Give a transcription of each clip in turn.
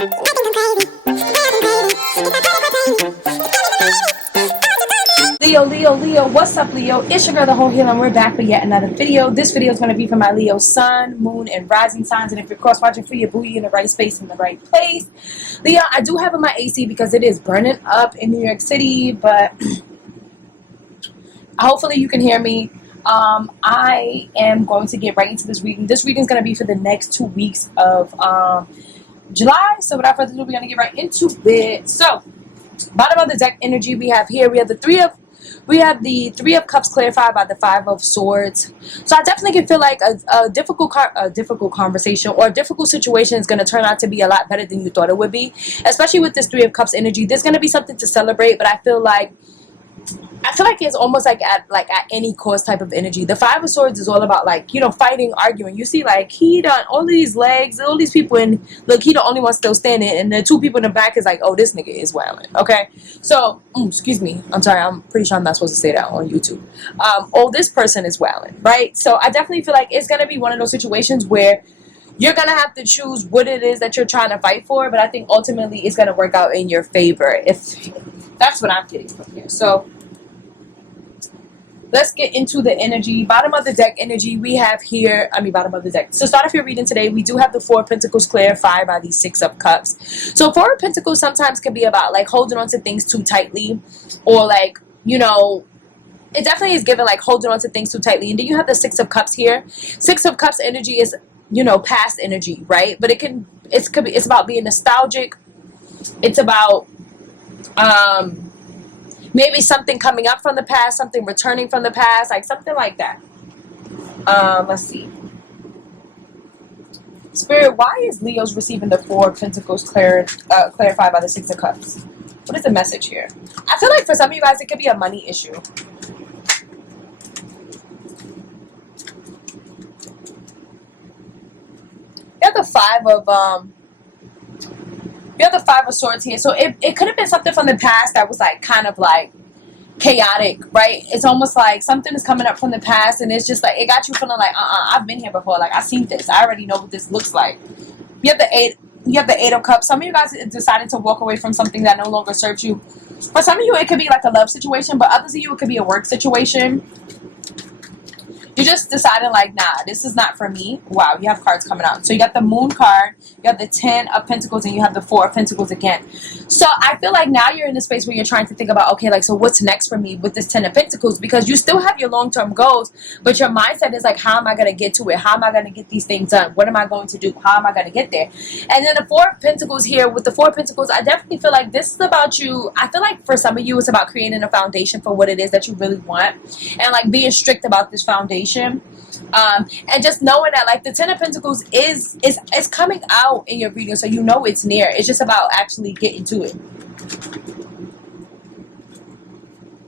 Leo, what's up, Leo? It's your girl, the Heaux Healer, and we're back for yet another video. This video is going to be for my Leo Sun, Moon, and Rising signs, and if you're cross-watching for your booty in the right space, in the right place. Leo, I do have in my AC because it is burning up in New York City, but hopefully you can hear me. I am going to get right into this reading. This reading is going to be for the next 2 weeks of July, so without further ado, we're going to get right into it. So, bottom of the deck energy we have here, we have the Three of Cups clarified by the Five of Swords. So I definitely can feel like a difficult conversation or a difficult situation is going to turn out to be a lot better than you thought it would be. Especially with this Three of Cups energy, there's going to be something to celebrate, but I feel like it's almost like at any cost type of energy. The Five of Swords is all about, like, you know, fighting, arguing. You see, like, he done all these legs, all these people, and look, he the only one still standing, and the two people in the back is like, oh, this nigga is wilding. Okay, so excuse me, I'm sorry, I'm pretty sure I'm not supposed to say that on YouTube. Oh, this person is wilding, right? So I definitely feel like it's gonna be one of those situations where you're gonna have to choose what it is that you're trying to fight for, but I think ultimately it's gonna work out in your favor. If that's what I'm getting from here. So let's get into the energy. Bottom of the deck energy we have here, bottom of the deck. So start off your reading today, we do have the Four of Pentacles clarified by the Six of Cups. So Four of Pentacles sometimes can be about, like, holding on to things too tightly, or, like, you know, it definitely is given, like, holding on to things too tightly. And then you have the Six of Cups here. Six of Cups energy is, you know, past energy, right? But it's about being nostalgic. It's about maybe something coming up from the past, something returning from the past, like something like that. Let's see. Spirit, why is Leo's receiving the Four of Pentacles clarified by the Six of Cups? What is the message here? I feel like for some of you guys, it could be a money issue. You have the Five of Swords here. So it could have been something from the past that was, like, kind of like chaotic, right? It's almost like something is coming up from the past, and it's just like it got you feeling like, I've been here before. Like, I've seen this. I already know what this looks like. You have the Eight of Cups. Some of you guys decided to walk away from something that no longer serves you. For some of you, it could be like a love situation, but others of you, it could be a work situation. You just decided, like, nah, this is not for me. Wow, you have cards coming out. So you got the Moon card, you have the Ten of Pentacles, and you have the Four of Pentacles again. So I feel like now you're in a space where you're trying to think about, okay, like, so what's next for me with this Ten of Pentacles? Because you still have your long-term goals, but your mindset is like, how am I going to get to it? How am I going to get these things done? What am I going to do? How am I going to get there? And then the Four of Pentacles here, with the Four of Pentacles, I definitely feel like this is about you. I feel like for some of you, it's about creating a foundation for what it is that you really want, and, like, being strict about this foundation. And just knowing that, like, the Ten of Pentacles is coming out in your reading, so you know it's near. It's just about actually getting to it.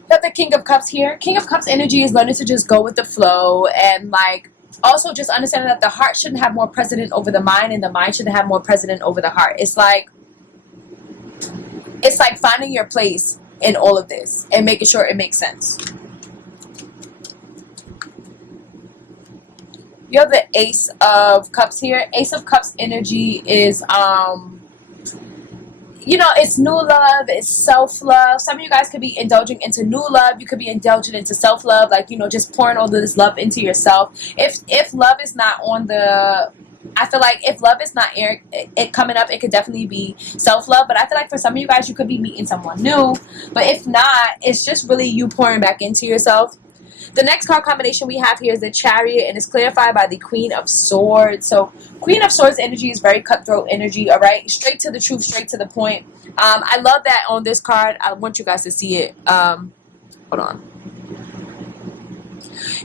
Got the King of Cups here. King of Cups energy is learning to just go with the flow, and, like, also just understanding that the heart shouldn't have more precedent over the mind, and the mind shouldn't have more precedent over the heart. It's like finding your place in all of this and making sure it makes sense. You have the Ace of Cups here. Ace of Cups energy is, you know, it's new love, it's self-love. Some of you guys could be indulging into new love. You could be indulging into self-love, like, you know, just pouring all of this love into yourself. If love is not on the... I feel like if love is not it coming up, it could definitely be self-love. But I feel like for some of you guys, you could be meeting someone new. But if not, it's just really you pouring back into yourself. The next card combination we have here is the Chariot, and it's clarified by the Queen of Swords. So Queen of Swords energy is very cutthroat energy, all right? Straight to the truth, straight to the point. I love that on this card. I want you guys to see it. Hold on.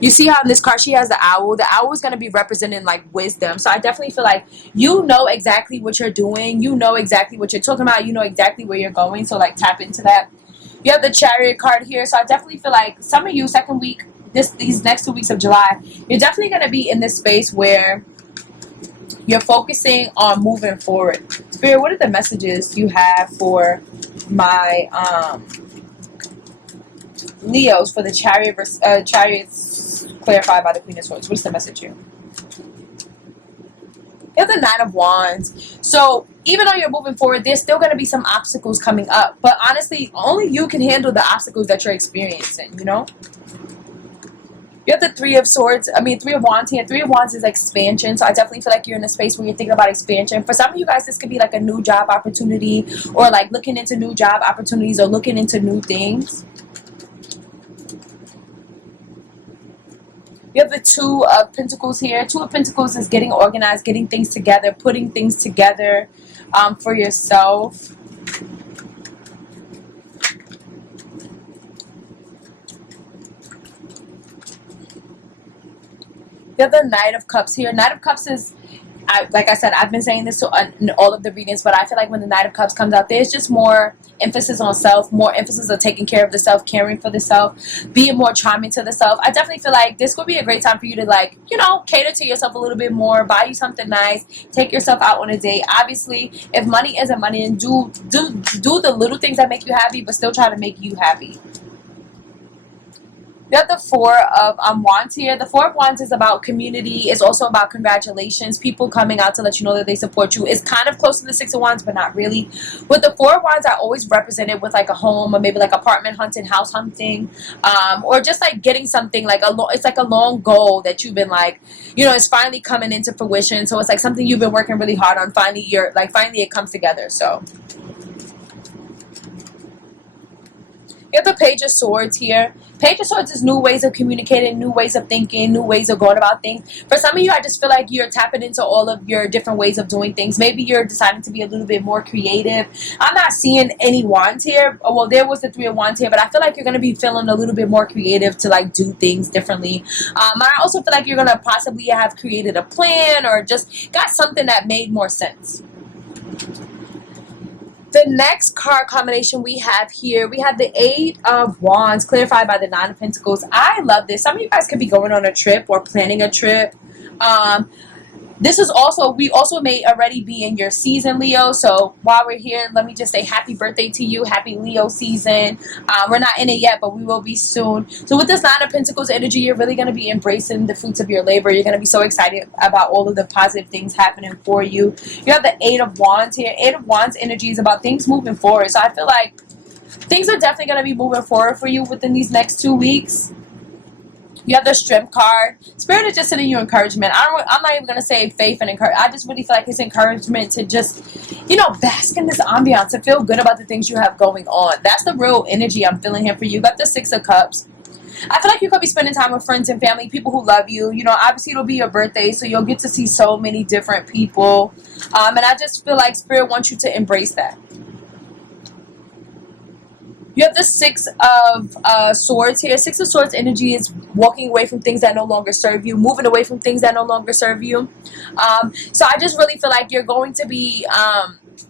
You see how in this card she has the owl. The owl is going to be representing, like, wisdom. So I definitely feel like you know exactly what you're doing. You know exactly what you're talking about. You know exactly where you're going. So, like, tap into that. You have the Chariot card here. So I definitely feel like some of you, second week, these next 2 weeks of July, you're definitely going to be in this space where you're focusing on moving forward. Spirit, what are the messages you have for my Leos for the Chariots clarified by the Queen of Swords? What's the message here? You have the Nine of Wands. So even though you're moving forward, there's still going to be some obstacles coming up. But honestly, only you can handle the obstacles that you're experiencing, you know? You have the Three of Wands here. Three of Wands is expansion. So I definitely feel like you're in a space where you're thinking about expansion. For some of you guys, this could be like a new job opportunity, or like looking into new job opportunities, or looking into new things. You have the Two of Pentacles here. Two of Pentacles is getting organized, getting things together, putting things together for yourself. You have the Knight of Cups here. Knight of Cups is, like I said, I've been saying this in all of the readings, but I feel like when the Knight of Cups comes out, there's just more emphasis on self, more emphasis on taking care of the self, caring for the self, being more charming to the self. I definitely feel like this will be a great time for you to, like, you know, cater to yourself a little bit more, buy you something nice, take yourself out on a date. Obviously, if money isn't money, and do the little things that make you happy, but still try to make you happy. You have the Four of Wands here. The Four of Wands is about community. It's also about congratulations. People coming out to let you know that they support you. It's kind of close to the Six of Wands, but not really. With the Four of Wands, I always represent it with like a home, or maybe like apartment hunting, house hunting, or just like getting something like it's like a long goal that you've been like, you know, it's finally coming into fruition. So it's like something you've been working really hard on. Finally it comes together. So you have the Page of Swords here. Page of Swords is new ways of communicating, new ways of thinking, new ways of going about things. For some of you, I just feel like you're tapping into all of your different ways of doing things. Maybe you're deciding to be a little bit more creative. I'm not seeing any wands here. Well, there was the Three of Wands here, but I feel like you're going to be feeling a little bit more creative to like do things differently. I also feel like you're going to possibly have created a plan, or just got something that made more sense. The next card combination we have here, we have the Eight of Wands, clarified by the Nine of Pentacles. I love this. Some of you guys could be going on a trip or planning a trip. This is also, we also may already be in your season, Leo. So while we're here, let me just say happy birthday to you. Happy Leo season. We're not in it yet, but we will be soon. So with this Nine of Pentacles energy, you're really going to be embracing the fruits of your labor. You're going to be so excited about all of the positive things happening for you. You have the Eight of Wands here. Eight of Wands energy is about things moving forward. So I feel like things are definitely going to be moving forward for you within these next 2 weeks. You have the Strength card. Spirit is just sending you encouragement. I'm not even going to say faith and encouragement. I just really feel like it's encouragement to just, you know, bask in this ambiance, to feel good about the things you have going on. That's the real energy I'm feeling here for you. You got the Six of Cups. I feel like you could be spending time with friends and family, people who love you. You know, obviously it'll be your birthday, so you'll get to see so many different people. And I just feel like Spirit wants you to embrace that. You have the Six of Swords here. Six of Swords energy is walking away from things that no longer serve you, moving away from things that no longer serve you. So I just really feel like you're going to be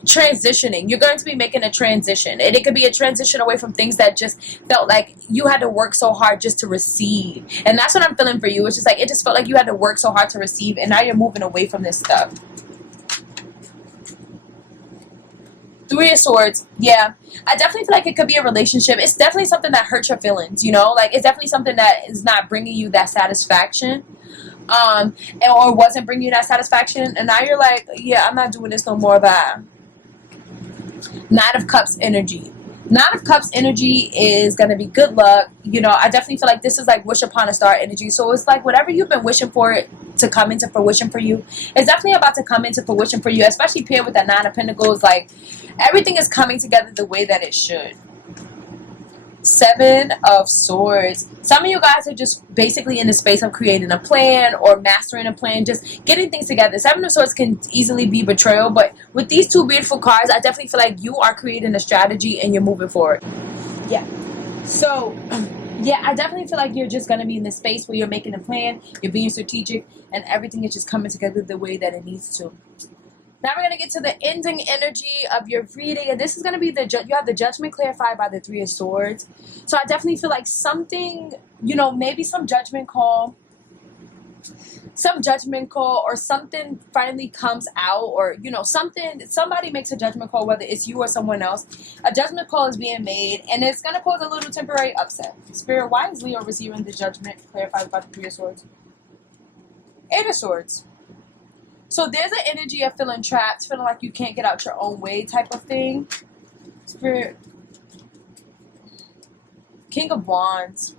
transitioning. You're going to be making a transition. And it could be a transition away from things that just felt like you had to work so hard just to receive. And that's what I'm feeling for you. It's just like, it just felt like you had to work so hard to receive, and now you're moving away from this stuff. Three of Swords, yeah. I definitely feel like it could be a relationship. It's definitely something that hurts your feelings, you know? Like, it's definitely something that is not bringing you that satisfaction. Or wasn't bringing you that satisfaction. And now you're like, yeah, I'm not doing this no more. But Nine of Cups energy. Nine of Cups energy is going to be good luck. You know, I definitely feel like this is like wish upon a star energy. So it's like whatever you've been wishing for it to come into fruition for you, it's definitely about to come into fruition for you, especially paired with that Nine of Pentacles. Like, everything is coming together the way that it should. Seven of Swords. Some of you guys are just basically in the space of creating a plan or mastering a plan, just getting things together. Seven of Swords can easily be betrayal, but with these two beautiful cards, I definitely feel like you are creating a strategy and you're moving forward. Yeah. So, yeah, I definitely feel like you're just going to be in this space where you're making a plan, you're being strategic, and everything is just coming together the way that it needs to. Now we're going to get to the ending energy of your reading. And this is going to be you have the Judgment clarified by the Three of Swords. So I definitely feel like something, you know, maybe some judgment call or something finally comes out, or, you know, somebody makes a judgment call, whether it's you or someone else. A judgment call is being made, and it's going to cause a little temporary upset. Spirit, why is Leo receiving the Judgment clarified by the Three of Swords? Eight of Swords. So there's an energy of feeling trapped, feeling like you can't get out your own way type of thing. Spirit. King of Wands.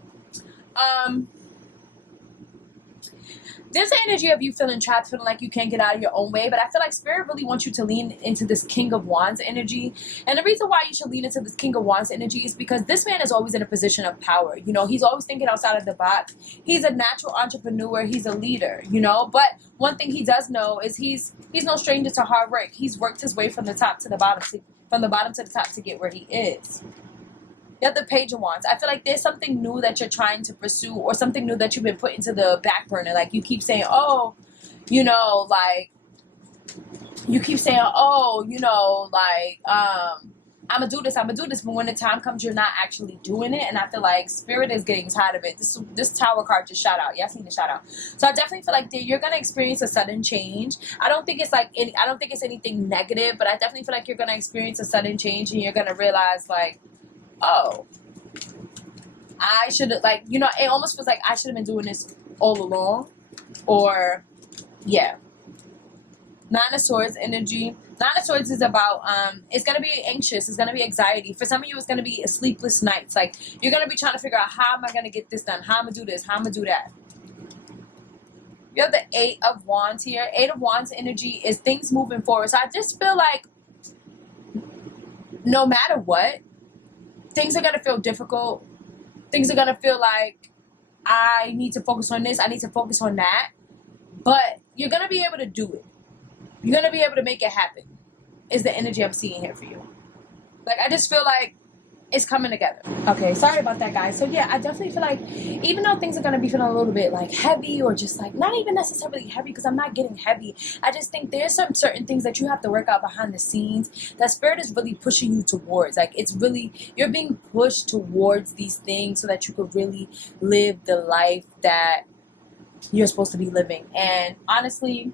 There's an energy of you feeling trapped, feeling like you can't get out of your own way, but I feel like Spirit really wants you to lean into this King of Wands energy. And the reason why you should lean into this King of Wands energy is because this man is always in a position of power. You know, he's always thinking outside of the box. He's a natural entrepreneur. He's a leader, you know. But one thing he does know is he's no stranger to hard work. He's worked his way from the top to the bottom, from the bottom to the top to get where he is. You have the Page of Wands. I feel like there's something new that you're trying to pursue, or something new that you've been put into the back burner. Like you keep saying, oh, you know, like you keep saying, oh, you know, like I'm gonna do this, I'm gonna do this, but when the time comes, you're not actually doing it. And I feel like Spirit is getting tired of it. This Tower card just shot out. Yeah, I seen the shout out. So I definitely feel like you're gonna experience a sudden change. I don't think it's like I don't think it's anything negative, but I definitely feel like you're gonna experience a sudden change, and you're gonna realize like, oh, I should have, like, you know, it almost feels like I should have been doing this all along. Or, yeah. Nine of Swords energy. Nine of Swords is about, it's going to be anxious. It's going to be anxiety. For some of you, it's going to be sleepless nights. Like, you're going to be trying to figure out, how am I going to get this done? How am I going to do this? How am I going to do that? You have the Eight of Wands here. Eight of Wands energy is things moving forward. So I just feel like no matter what, things are going to feel difficult. Things are going to feel like I need to focus on this. I need to focus on that. But you're going to be able to do it. You're going to be able to make it happen is the energy I'm seeing here for you. Like, I just feel like it's coming together. Okay, sorry about that, guys. So, yeah, I definitely feel like even though things are going to be feeling a little bit, like, heavy or just, like, not even necessarily heavy because I'm not getting heavy. I just think there's some certain things that you have to work out behind the scenes that Spirit is really pushing you towards. Like, it's really, you're being pushed towards these things so that you could really live the life that you're supposed to be living. And honestly,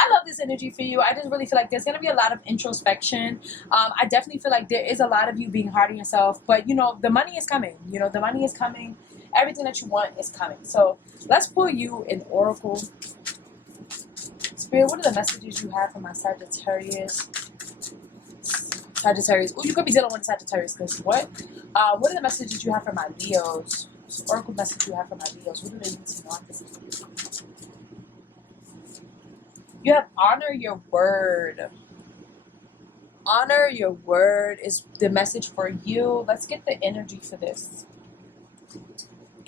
I love this energy for you. I just really feel like there's going to be a lot of introspection. I definitely feel like there is a lot of you being hard on yourself. But, you know, the money is coming. You know, the money is coming. Everything that you want is coming. So let's pull you an oracle. Spirit, what are the messages you have for my Sagittarius? Sagittarius. Oh, you could be dealing with Sagittarius because what? What are the messages you have for my Leos? Oracle message you have for my Leos. What do they need to know? You have honor your word. Honor your word is the message for you. Let's get the energy for this.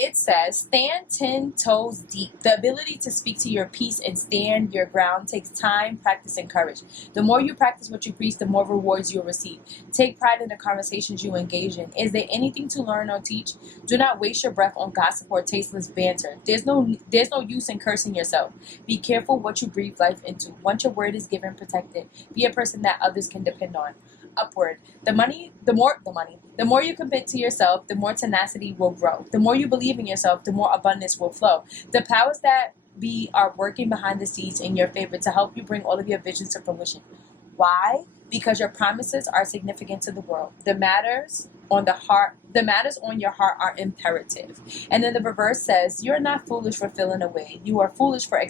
It says, stand 10 toes deep. The ability to speak to your peace and stand your ground takes time, practice, and courage. The more you practice what you preach, the more rewards you'll receive. Take pride in the conversations you engage in. Is there anything to learn or teach? Do not waste your breath on gossip or tasteless banter. There's no use in cursing yourself. Be careful what you breathe life into. Once your word is given, protect it. Be a person that others can depend on. Upward. The more you commit to yourself, the more tenacity will grow. The more you believe in yourself, the more abundance will flow. The powers that be are working behind the scenes in your favor to help you bring all of your visions to fruition. Why? Because your promises are significant to the world. The matters on your heart are imperative. And then the reverse says, you're not foolish for feeling away. You are foolish for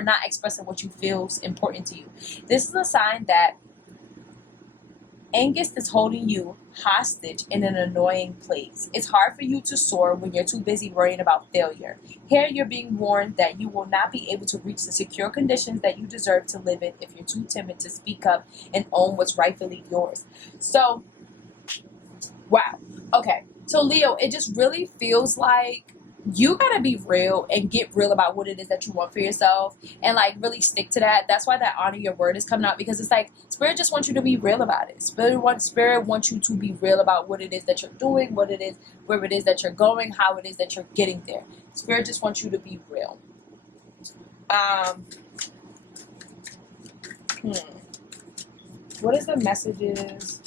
not expressing what you feel is important to you. This is a sign that angst is holding you hostage in an annoying place. It's hard for you to soar when you're too busy worrying about failure. Here you're being warned that you will not be able to reach the secure conditions that you deserve to live in if you're too timid to speak up and own what's rightfully yours. So, wow. Okay. So, Leo, it just really feels like you gotta be real and get real about what it is that you want for yourself and like really stick to that. That's why that honor your word is coming out, because it's like Spirit just wants you to be real about it. Spirit wants you to be real about what it is that you're doing, what it is, where it is that you're going, how it is that you're getting there. Spirit just wants you to be real. What is the messages?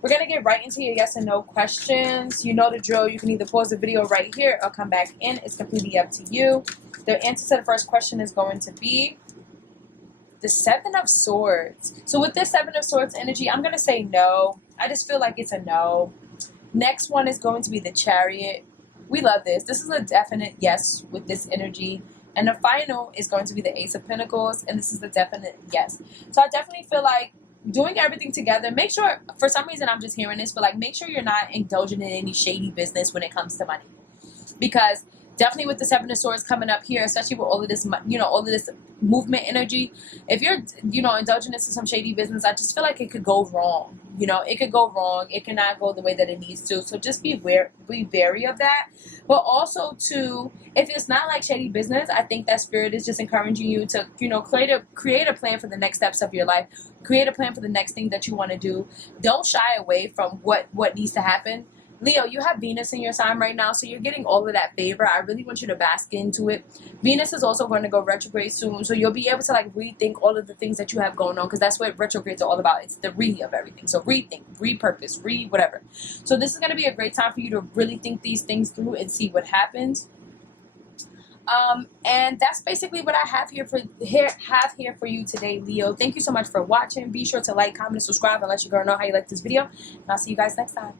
We're going to get right into your yes and no questions. You know the drill. You can either pause the video right here or come back in. It's completely up to you. The answer to the first question is going to be the Seven of Swords. So with this Seven of Swords energy, I'm going to say no. I just feel like it's a no. Next one is going to be the Chariot. We love this. This is a definite yes with this energy. And the final is going to be the Ace of Pentacles, and this is the definite yes. So I definitely feel like doing everything together. Make sure, for some reason I'm just hearing this, but like make sure you're not indulging in any shady business when it comes to money. Because definitely with the Seven of Swords coming up here, especially with all of this, you know, all of this movement energy, if you're, you know, indulging into some shady business, I just feel like it could go wrong. You know, it could go wrong. It cannot go the way that it needs to. So just be wary of that. But also, too, if it's not like shady business, I think that Spirit is just encouraging you to, you know, create a plan for the next steps of your life. Create a plan for the next thing that you want to do. Don't shy away from what needs to happen. Leo, you have Venus in your sign right now, so you're getting all of that favor. I really want you to bask into it. Venus is also going to go retrograde soon, so you'll be able to like rethink all of the things that you have going on, because that's what retrogrades are all about. It's the re of everything. So rethink, repurpose, whatever. So this is going to be a great time for you to really think these things through and see what happens. And that's basically what I have here for you today, Leo. Thank you so much for watching. Be sure to like, comment, and subscribe, and let your girl know how you like this video. And I'll see you guys next time.